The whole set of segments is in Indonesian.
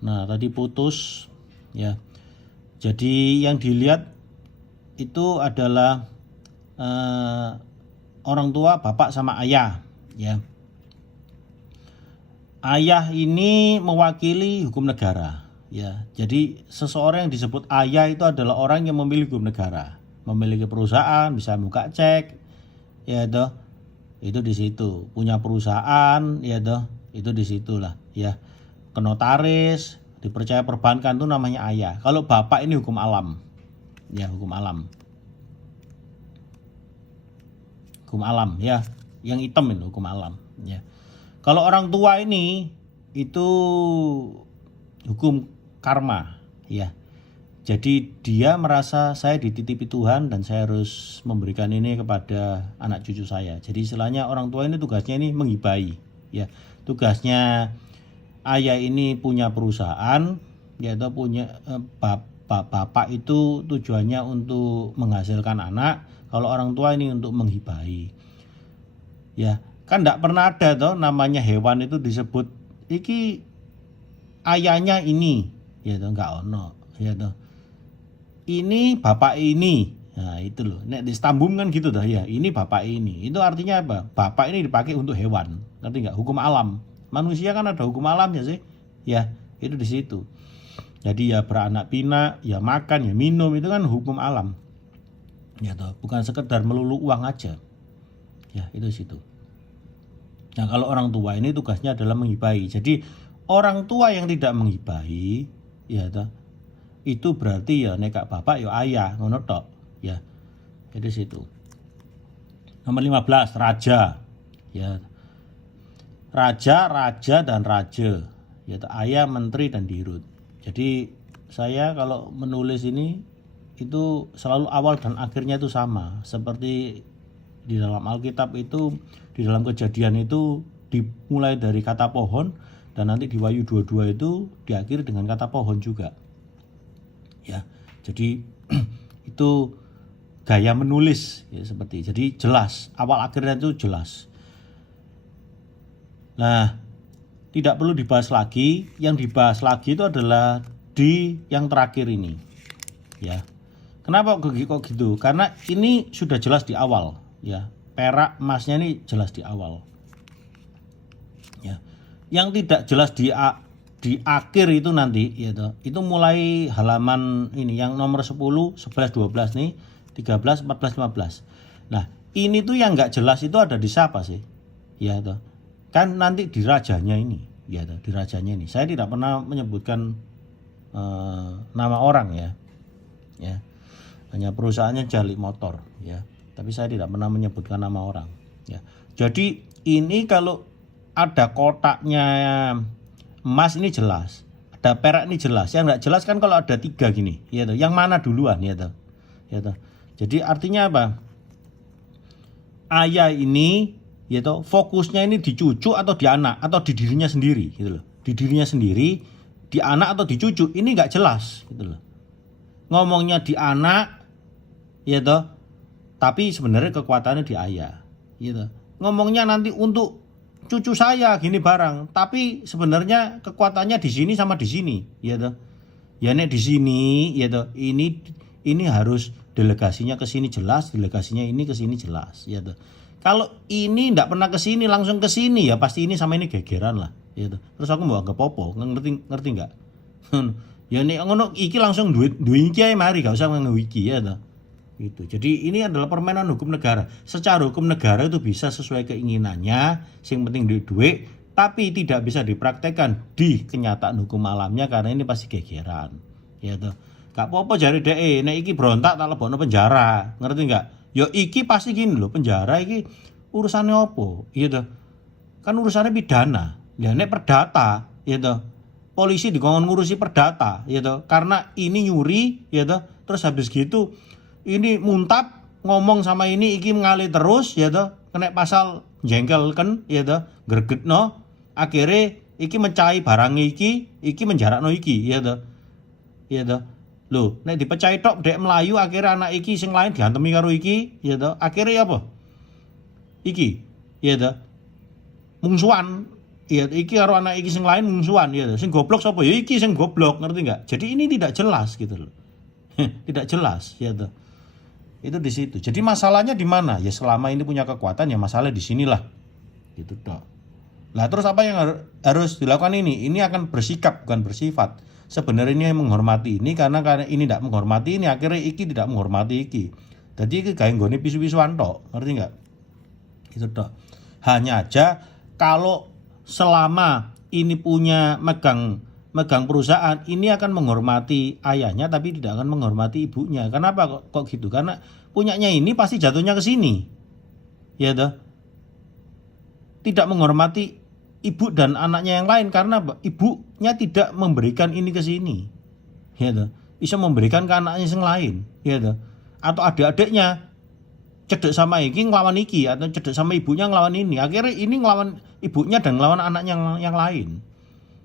Nah, tadi putus ya. Jadi yang dilihat itu adalah orang tua, bapak sama ayah ya. Ayah ini mewakili hukum negara ya. Jadi seseorang yang disebut ayah itu adalah orang yang memiliki hukum negara, memiliki perusahaan, bisa buka cek ya toh. Itu di situ. Punya perusahaan ya toh. Itu di situlah ya. Ke notaris, dipercaya perbankan itu namanya ayah. Kalau bapak ini hukum alam. Ya, hukum alam. Hukum alam ya. Yang hitam itu hukum alam ya. Kalau orang tua ini itu hukum karma ya. Jadi dia merasa saya dititipi Tuhan dan saya harus memberikan ini kepada anak cucu saya. Jadi istilahnya orang tua ini tugasnya ini menghibai ya. Tugasnya ayah ini punya perusahaan ya, atau punya bapak itu tujuannya untuk menghasilkan anak. Kalau orang tua ini untuk menghibai ya. Kan tidak pernah ada toh namanya hewan itu disebut iki ayahnya ini ya toh, enggak ono ya toh. Ini bapak ini. Nah, itu loh. Nek di Stambum kan gitu toh ya. Ini bapak ini. Itu artinya apa? Bapak ini dipakai untuk hewan. Ngerti enggak? Hukum alam. Manusia kan ada hukum alam ya sih. Ya, itu di situ. Jadi ya beranak pinak, ya makan, ya minum, itu kan hukum alam. Ya toh, bukan sekedar melulu uang aja. Ya, itu di situ. Nah, kalau orang tua ini tugasnya adalah menghibai. Jadi orang tua yang tidak menghibai, ya toh, itu berarti ya nekak bapak ya ayah, ngono tok, ya. Jadi situ. Nomor 15, raja. Ya. Raja dan raja, yaitu ayah, menteri dan dirut. Jadi saya kalau menulis ini itu selalu awal dan akhirnya itu sama, seperti di dalam Alkitab itu, di dalam Kejadian itu dimulai dari kata pohon dan nanti di Wahyu 22 itu diakhiri dengan kata pohon juga. Ya. Jadi itu gaya menulis ya, seperti jadi jelas, awal akhirnya itu jelas. Nah, tidak perlu dibahas lagi. Yang dibahas lagi itu adalah di yang terakhir ini. Ya. Kenapa kok gitu? Karena ini sudah jelas di awal, ya. Perak emasnya ini jelas di awal. Ya. Yang tidak jelas di akhir itu nanti gitu. Itu mulai halaman ini yang nomor 10, 11, 12 nih, 13, 14, 15. Nah, ini tuh yang enggak jelas itu ada di siapa sih? Ya toh. Kan nanti di rajanya ini, ya toh, di rajanya ini. Saya tidak pernah menyebutkan nama orang ya. Ya. Hanya perusahaannya Jali Motor ya. Tapi saya tidak pernah menyebutkan nama orang ya. Jadi ini kalau ada kotaknya emas ini jelas, ada perak ini jelas. Yang enggak jelas kan kalau ada 3 gini, ya toh. Yang mana duluan ya toh. Ya toh. Jadi artinya apa? Ayah ini yaitu fokusnya ini di cucu atau di anak atau di dirinya sendiri gitu loh. Di dirinya sendiri, di anak atau di cucu, ini enggak jelas gitu loh. Ngomongnya di anak ya toh, tapi sebenarnya kekuatannya di ayah gitu. Ngomongnya nanti untuk cucu saya gini barang, tapi sebenarnya kekuatannya di sini sama di sini ya toh. Ya nek di sini ya toh, ini harus delegasinya ke sini jelas, delegasinya ini ke sini jelas ya toh. Kalau ini ndak pernah ke sini langsung ke sini ya pasti ini sama ini gegeran lah gitu. Terus aku mau anggap popo, ngerti enggak? Ya nek ngono iki langsung duit iki ae mari gak usah ngewiki ya toh. Gitu. Jadi ini adalah permainan hukum negara. Secara hukum negara itu bisa sesuai keinginannya, sing penting duit, tapi tidak bisa dipraktekkan di kenyataan hukum alamnya karena ini pasti gegeran. Ya toh. Gak apa-apa jare dhek, nek iki berontak tak lebokno penjara. Ngerti enggak? Ya iki pasti gini loh, penjara iki urusannya apa? Gitu. Kan urusannya pidana. Ya nek perdata, gitu. Polisi dikongkon ngurusi perdata, gitu. Karena ini nyuri, gitu. Terus habis gitu ini muntap ngomong sama ini iki mengalih terus, gitu. Kena pasal jengkelken, gitu. Gregetno. Akhirnya iki mencai barang iki menjarakno iki, gitu. Gitu. Loh, nek dipecai tok dek melayu akhirnya anak iki sing lain diantemi karo iki, ya toh. Akhirnya apa? Iki, ya toh. Mungsuhan, iya iki karo anak iki sing lain mungsuhan ya. Sing goblok sapa? Ya iki sing goblok, ngerti enggak? Jadi ini tidak jelas gitu loh. Tidak jelas ya tuh. Itu di situ. Jadi masalahnya di mana? Ya selama ini punya kekuatan ya masalah di sinilah. Gitu dong. Lah terus apa yang harus dilakukan ini? Ini akan bersikap bukan bersifat. Sebenarnya ini menghormati ini karena ini tidak menghormati ini akhirnya iki tidak menghormati iki. Jadi iki gawe nggone pisu-pisuan tok, ngerti enggak? Itu tok. Hanya aja kalau selama ini punya megang perusahaan, ini akan menghormati ayahnya tapi tidak akan menghormati ibunya. Kenapa kok gitu? Karena punyanya ini pasti jatuhnya ke sini. Ya toh. Tidak menghormati ibu dan anaknya yang lain karena ibunya tidak memberikan ini ke sini. Ya toh. Bisa memberikan ke anaknya yang lain, ya toh. Atau adik-adiknya cedek sama iki ngelawan iki atau cedek sama ibunya ngelawan ini. Akhirnya ini ngelawan ibunya dan ngelawan anaknya yang lain.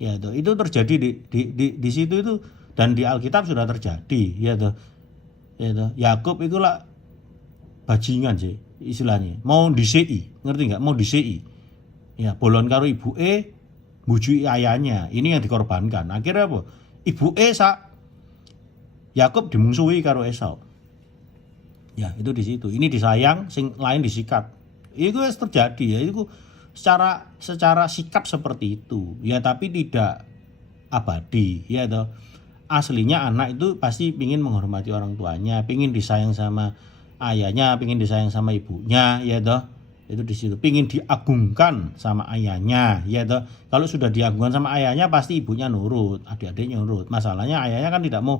Ya itu terjadi di situ itu dan di Alkitab sudah terjadi, ya toh. Ya toh. Yakub itulah bajingan sih istilahnya. Mau disei, ngerti enggak? Mau disei. Ya, bolon karo ibuke mbujui ayahnya. Ini yang dikorbankan. Akhirnya apa? Ibuke Yakub dimungsuhi karo Esau. Ya, itu di situ. Ini disayang, sing lain disikat. Itu terjadi ya, itu secara sikap seperti itu. Ya, tapi tidak abadi, ya toh. Aslinya anak itu pasti ingin menghormati orang tuanya, ingin disayang sama ayahnya, ingin disayang sama ibunya, ya toh. Itu di situ. Ingin diagungkan sama ayahnya, ya toh. Kalau sudah diagungkan sama ayahnya pasti ibunya nurut, adik-adiknya nurut. Masalahnya ayahnya kan tidak mau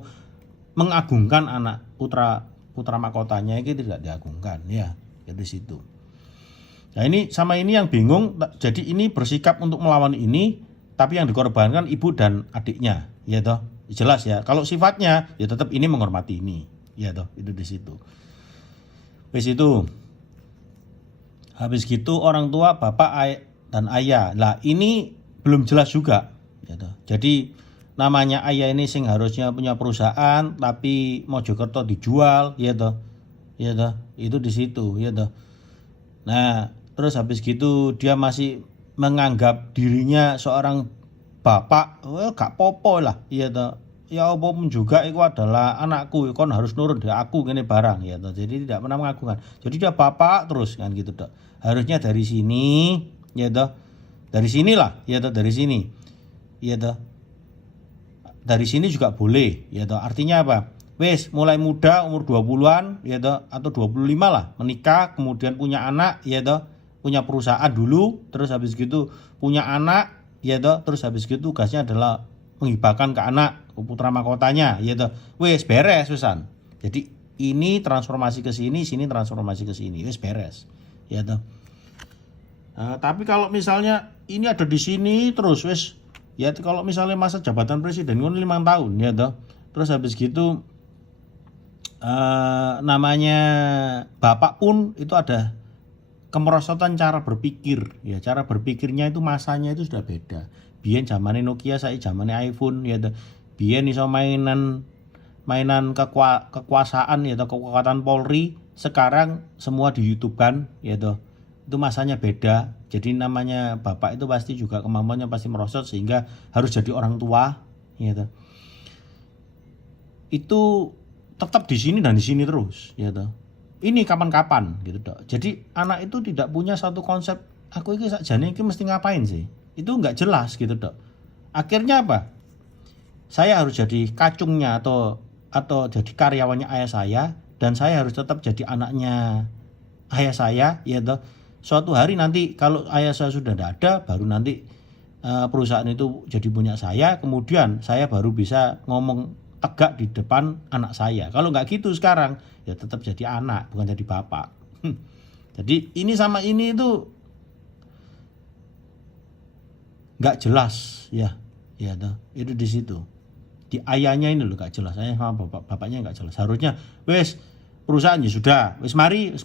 mengagungkan anak putra mahkotanya itu tidak diagungkan, ya di situ. Nah ini sama ini yang bingung. Jadi ini bersikap untuk melawan ini, tapi yang dikorbankan ibu dan adiknya, ya toh. Jelas ya. Kalau sifatnya ya tetap ini menghormati ini, ya toh. Itu di situ. Wis itu. Habis gitu orang tua bapak dan ayah. Lah ini belum jelas juga, ya toh. Jadi namanya ayah ini sing harusnya punya perusahaan tapi Mojokerto dijual, ya toh. Ya toh, itu di situ, ya toh. Nah, terus habis gitu dia masih menganggap dirinya seorang bapak, gak popo lah, ya toh. Ya apapun juga itu adalah anakku, kon harus nurut di aku gini barang, ya toh. Jadi tidak pernah mengagungkan. Jadi dia bapak terus kan gitu toh. Harusnya dari sini, ya toh. Dari sinilah, ya toh, dari sini. Ya toh. Dari sini juga boleh, ya toh. Artinya apa? Wes mulai muda umur 20-an, ya toh, atau 25 lah, menikah, kemudian punya anak, ya toh, punya perusahaan dulu, terus habis gitu punya anak, ya toh, terus habis gitu tugasnya adalah menghibahkan ke anak, ke putra mahkotanya, ya toh. Wes beres wesan. Jadi ini transformasi ke sini, sini transformasi ke sini, wes beres, ya toh. Nah, tapi kalau misalnya ini ada di sini terus wes, ya kalau misalnya masa jabatan presiden kan 5 tahun, ya toh. Terus habis gitu namanya bapak pun itu ada kemerosotan cara berpikir, ya cara berpikirnya itu masanya itu sudah beda. Biyen zamane Nokia, saya zamane iPhone, ya toh. Biyen iso mainan kekuasaan, ya toh, kekuatan Polri, sekarang semua di YouTube kan, ya toh. Itu masanya beda. Jadi namanya bapak itu pasti juga kemampuannya pasti merosot sehingga harus jadi orang tua, ya toh. Itu tetap di sini dan di sini terus, ya toh. Ini kapan-kapan gitu toh. Jadi anak itu tidak punya satu konsep aku iki sakjane iki mesti ngapain sih. Itu enggak jelas gitu toh. Akhirnya apa? Saya harus jadi kacungnya atau jadi karyawannya ayah saya dan saya harus tetap jadi anaknya ayah saya, ya toh. Suatu hari nanti kalau ayah saya sudah tidak ada, baru nanti perusahaan itu jadi punya saya, kemudian saya baru bisa ngomong tegak di depan anak saya. Kalau nggak gitu sekarang, ya tetap jadi anak, bukan jadi bapak. Jadi ini sama ini itu nggak jelas, ya toh. Itu di situ. Di ayahnya ini loh nggak jelas, ayah sama bapaknya nggak jelas. Harusnya, wes perusahaan ya sudah, wes mari.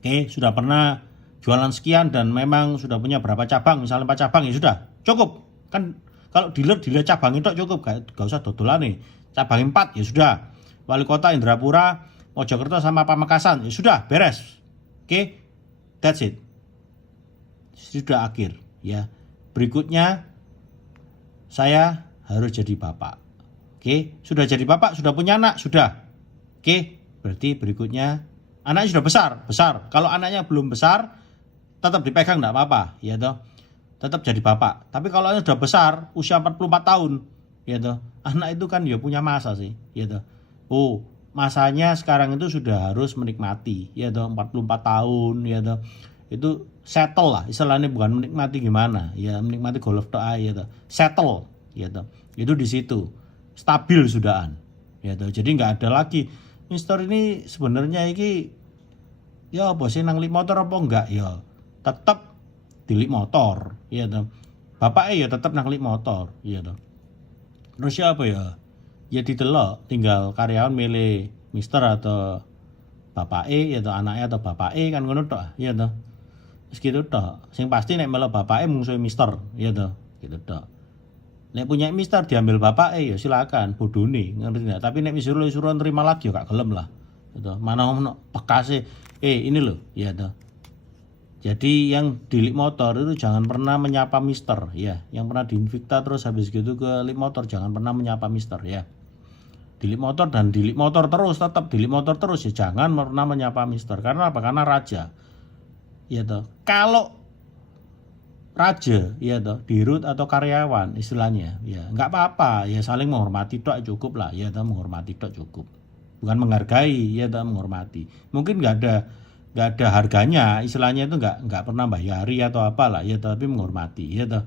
Oke, sudah pernah jualan sekian dan memang sudah punya berapa cabang, misalnya 4 cabang ya sudah, cukup. Kan kalau dealer cabang itu cukup, gak usah dodolan nih. Cabang 4 ya sudah. Wali kota Indrapura, Mojokerto sama Pamekasan ya sudah, beres. Oke, that's it. Sudah akhir. ya. Berikutnya saya harus jadi bapak. Oke, sudah jadi bapak, sudah punya anak, sudah. Oke, berarti berikutnya anaknya sudah besar. Kalau anaknya belum besar, tetap dipegang enggak apa-apa, ya toh. Tetap jadi bapak. Tapi kalau anaknya sudah besar, usia 44 tahun, ya toh. Anak itu kan ya punya masa sih, ya toh. Oh, masanya sekarang itu sudah harus menikmati, ya toh, 44 tahun, ya toh. Itu settle lah, istilahnya bukan menikmati gimana, ya menikmati golf doa, ya toh. Settle, ya toh. Itu di situ. Stabil sudahan, ya toh. Jadi nggak ada lagi Mister ini sebenarnya ini ya apa sih nang lik motor apa enggak, ya tetap dilik motor, ya toh. Bapaknya ya tetap nang lik motor, ya toh. Terus siapa ya? Ya didelok, tinggal karyawan milih Mister atau bapake, ya toh, anaknya atau bapake kan ngono tok, ya toh. Wis gitu tok. Sing pasti nek melok bapake mungsuhe Mister, ya toh. Gitu tok. Nek punya Mister diambil bapake ya silakan, bodone, ngerti enggak? Tapi nek suruh nerima lagi ya gak gelem lah. Gitu. Mana ono bekase, ini loh, ya toh. Jadi yang di lik motor itu jangan pernah menyapa Mister, ya. Yang pernah di Invicta terus habis gitu ke lik motor jangan pernah menyapa Mister, ya. Di lik motor dan di lik motor terus, tetap di lik motor terus ya, jangan pernah menyapa Mister. Karena apa? Karena raja. Ya toh. Kalau raja, ya toh, dirut atau karyawan istilahnya, ya nggak apa-apa, ya saling menghormati tok cukup lah, ya toh, menghormati tok cukup. Bukan menghargai, ya toh, menghormati. Mungkin nggak ada harganya, istilahnya itu nggak pernah bayari atau apalah, ya toh, tapi menghormati, ya toh.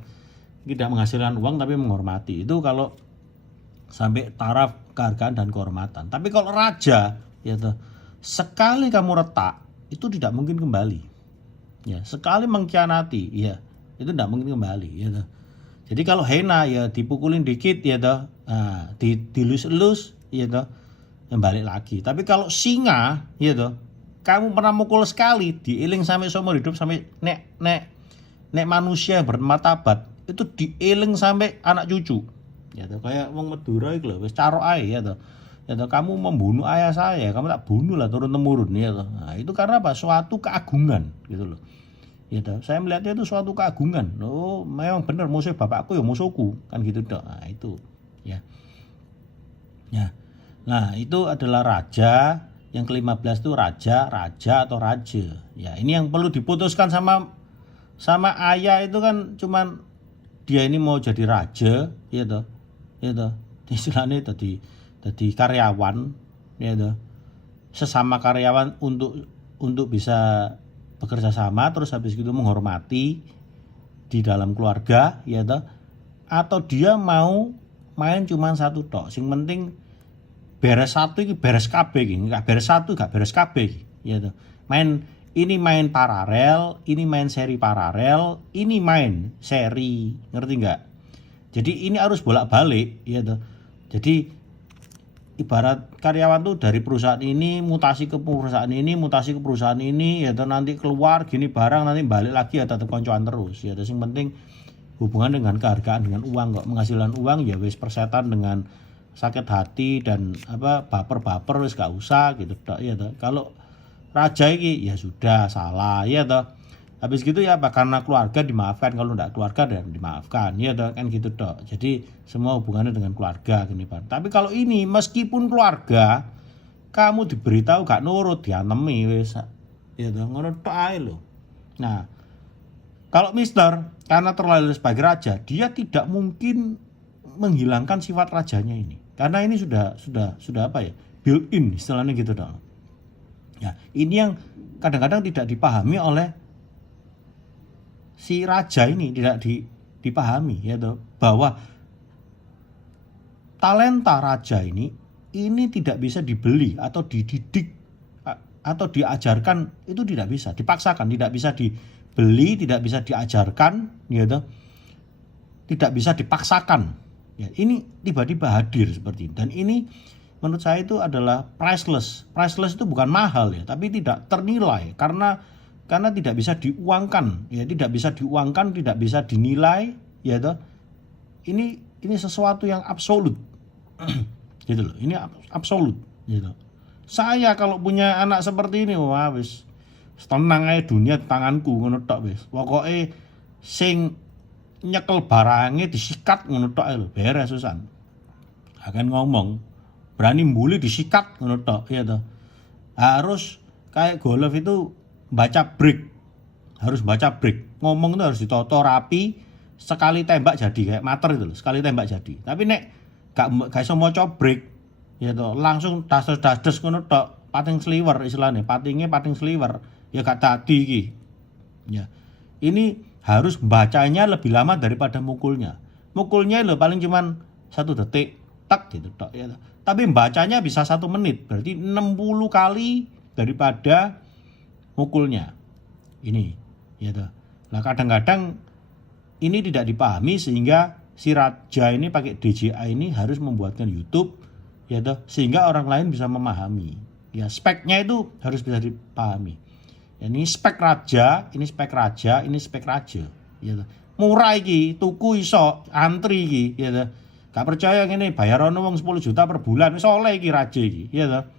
Tidak menghasilkan uang tapi menghormati. Itu kalau sampai taraf kehargaan dan kehormatan. Tapi kalau raja, ya toh, sekali kamu retak itu tidak mungkin kembali. Ya, sekali mengkhianati, ya itu tidak mungkin kembali, ya toh. Jadi kalau hena ya dipukulin dikit, ya toh, nah, dilus-elus, ya toh, yang balik lagi. Tapi kalau singa, ya toh, kamu pernah mukul sekali, diiling sampai seumur hidup, sampai nek manusia bermartabat itu diiling sampai anak cucu, ya toh. Kayak wong Madura itu loh, wis carok ae, ya toh. Ya toh, kamu membunuh ayah saya, kamu tak bunuh lah turun temurun, ya toh. Nah, itu karena apa? Suatu keagungan, gitu loh. Ya toh, saya melihatnya itu suatu keagungan. Oh, memang benar musuh bapakku ya musuhku, kan gitu toh. Nah, itu ya. Ya. Nah, itu adalah raja. Yang ke-15 itu raja atau raja. Ya, ini yang perlu diputuskan sama ayah itu kan cuman dia ini mau jadi raja, ya toh. Ya toh. Istilahnya tadi karyawan, ya toh. Sesama karyawan untuk bisa bekerja sama, terus habis itu menghormati di dalam keluarga, ya toh. Atau dia mau main cuma satu tok, sing penting beres satu iki beres kabeh iki, enggak beres satu enggak beres kabeh iki, ya toh. Main paralel, ini main seri paralel, ini main seri, ngerti enggak? Jadi ini harus bolak-balik, ya toh. Jadi ibarat karyawan tuh dari perusahaan ini mutasi ke perusahaan ini, ya toh, nanti keluar gini barang, nanti balik lagi ya tetap koncoan terus, ya toh. Yang penting hubungan dengan kehargaan, dengan uang, kok menghasilkan uang ya wis persetan dengan sakit hati dan apa baper wis gak usah gitu tok, ya toh. Kalau raja iki ya sudah salah, ya toh. Habis gitu ya apa, karena keluarga dimaafkan, kalau enggak keluarga dan dimaafkan, ya toh, kan gitu tok. Jadi semua hubungannya dengan keluarga gini Pak. Tapi kalau ini meskipun keluarga kamu diberitahu gak nurut, dianemi wis, ya toh, ngono tok ae lho. Nah, kalau Mister karena terlahir sebagai raja, dia tidak mungkin menghilangkan sifat rajanya ini. Karena ini sudah apa ya? Built in istilahnya gitu dong. Ya, ini yang kadang-kadang tidak dipahami oleh si raja ini, tidak dipahami, ya toh, bahwa talenta raja ini tidak bisa dibeli atau dididik atau diajarkan, itu tidak bisa, dipaksakan, tidak bisa dibeli, tidak bisa diajarkan, ya toh. Tidak bisa dipaksakan. Ya, ini tiba-tiba hadir seperti ini. Dan ini menurut saya itu adalah priceless. Priceless itu bukan mahal ya, tapi tidak ternilai karena tidak bisa diuangkan, ya, tidak bisa diuangkan, tidak bisa dinilai, ya toh. Ini sesuatu yang absolut. Gitu loh. Ini absolut, gitu. Saya kalau punya anak seperti ini, wah wis tenang aja, dunia tanganku ngono tok wis. Pokoke sing nyekel barangnya disikat ngono tok lho, beres Susan. Akan ngomong, berani mbuli disikat ngono tok, ya toh. Harus kayak golf itu baca break. Harus baca break. Ngomong itu harus ditoto rapi, sekali tembak jadi kayak mater itu loh, sekali tembak jadi. Tapi nek gak iso maca break, ya toh, langsung das-das ngono tok, pating sliwer istilahnya, pating sliwer, ya gak tadi iki. Ya. Ini harus bacanya lebih lama daripada mukulnya. Mukulnya lo paling cuman 1 detik, tak gitu tok ya. Tapi bacanya bisa 1 menit, berarti 60 kali daripada mukulnya. Ini, ya toh. Nah kadang-kadang ini tidak dipahami sehingga si Raja ini pakai DJI ini harus membuatkan YouTube, ya toh, sehingga orang lain bisa memahami. Ya speknya itu harus bisa dipahami. Ini spek raja, ini spek raja, ini spek raja. Ya, murah iki, tuku iso, antri iki, ya ta. Gak percaya ngene bayar ono wong 10 juta per bulan wis oleh iki raja iki, ya ta.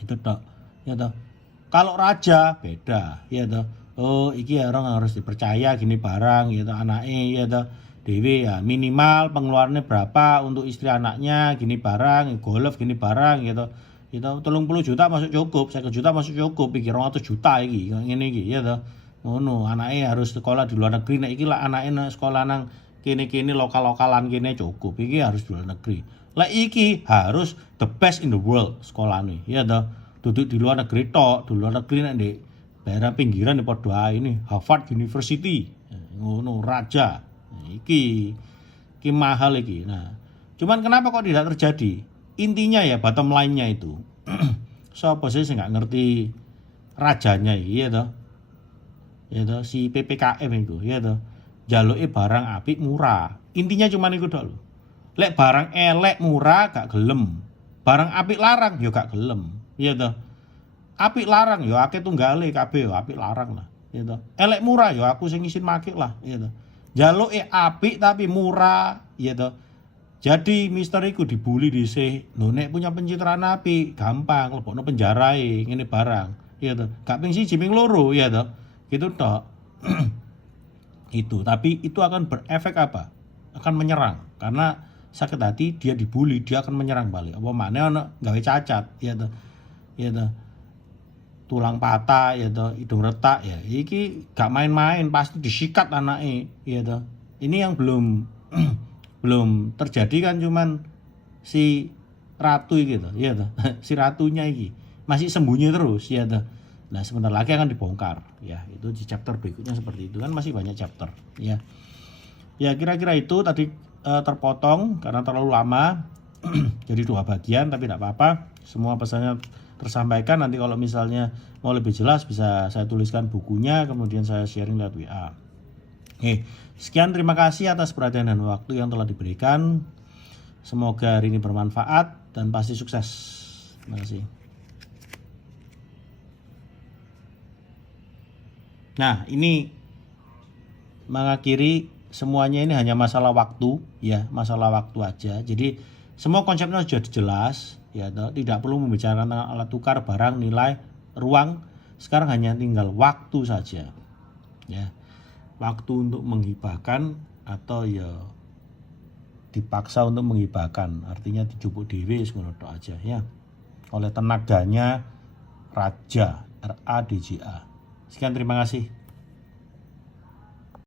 Itu tok, ya ta. Kalau raja beda, ya ta. Oh, iki orang harus dipercaya gini barang, ya ta, anake, ya ta. Dewe ya minimal pengeluarannya berapa untuk istri anaknya, gini barang, golf gini barang, gitu. Itu 30 juta masuk cukup, 50 juta masuk cukup, pikir 200 juta iki, ngene iki ya toh. Ngono, anake harus sekolah di luar negeri, nek iki lah anake nang sekolah nang kene-kene lokal-lokalan kene cukup, iki harus di luar negeri. Lah iki harus the best in the world sekolahane, ya toh. Duduk di luar negeri tok, di luar negeri nek di daerah pinggiran ya padha ae ini Harvard University. Ngono, raja. Iki mahal iki. Nah, cuman kenapa kok tidak terjadi? Intinya ya bottom line-nya itu sapa sih nggak ngerti rajanya iki ya toh. Ya toh si PPKM itu ya toh. Jaluke barang apik murah. Intinya cuma iku tok lho. Lek barang elek murah gak gelem. Barang apik larang yo gak gelem. Ya toh. Apik larang yo akeh tunggale kabeh yo apik larang lah. Ya toh. Elek murah yo aku sing isin make lah ya toh. Jaluke apik tapi murah ya toh. Jadi misteriku dibully dhisik. Lho nek punya pencitraan apik, gampang lebokno penjarae ngene barang. Iya toh. Gak ping 1 ping 2 ya toh. Gitu tok. Itu, tapi itu akan berefek apa? Akan menyerang. Karena sakit hati dia dibully, dia akan menyerang balik. Apa maneh ono gawe cacat, ya toh. Ya toh. Tulang patah ya toh, hidung retak ya. Iki gak main-main, pasti disikat anake, ya toh. Ini yang belum belum terjadi kan cuman si ratu gitu ya toh. Si ratunya iki masih sembunyi terus ya toh. Nah sebentar lagi akan dibongkar ya, itu di chapter berikutnya seperti itu kan, masih banyak chapter ya. Ya kira-kira itu tadi terpotong karena terlalu lama. Jadi 2 bagian tapi tidak apa-apa, semua pesannya tersampaikan. Nanti kalau misalnya mau lebih jelas bisa saya tuliskan bukunya, kemudian saya sharing lewat WA. Oke, sekian, terima kasih atas perhatian dan waktu yang telah diberikan. Semoga hari ini bermanfaat dan pasti sukses. Terima kasih. Nah, ini mengakhiri semuanya, ini hanya masalah waktu ya, masalah waktu aja. Jadi semua konsepnya sudah jelas ya, tidak perlu membicarakan tentang alat tukar, barang, nilai, ruang. Sekarang hanya tinggal waktu saja. Ya. Waktu untuk menghibahkan atau ya dipaksa untuk menghibahkan, artinya dijupuk dhewe ngono tok aja ya. Oleh tenaganya Raja, RADJA. Sekian, terima kasih.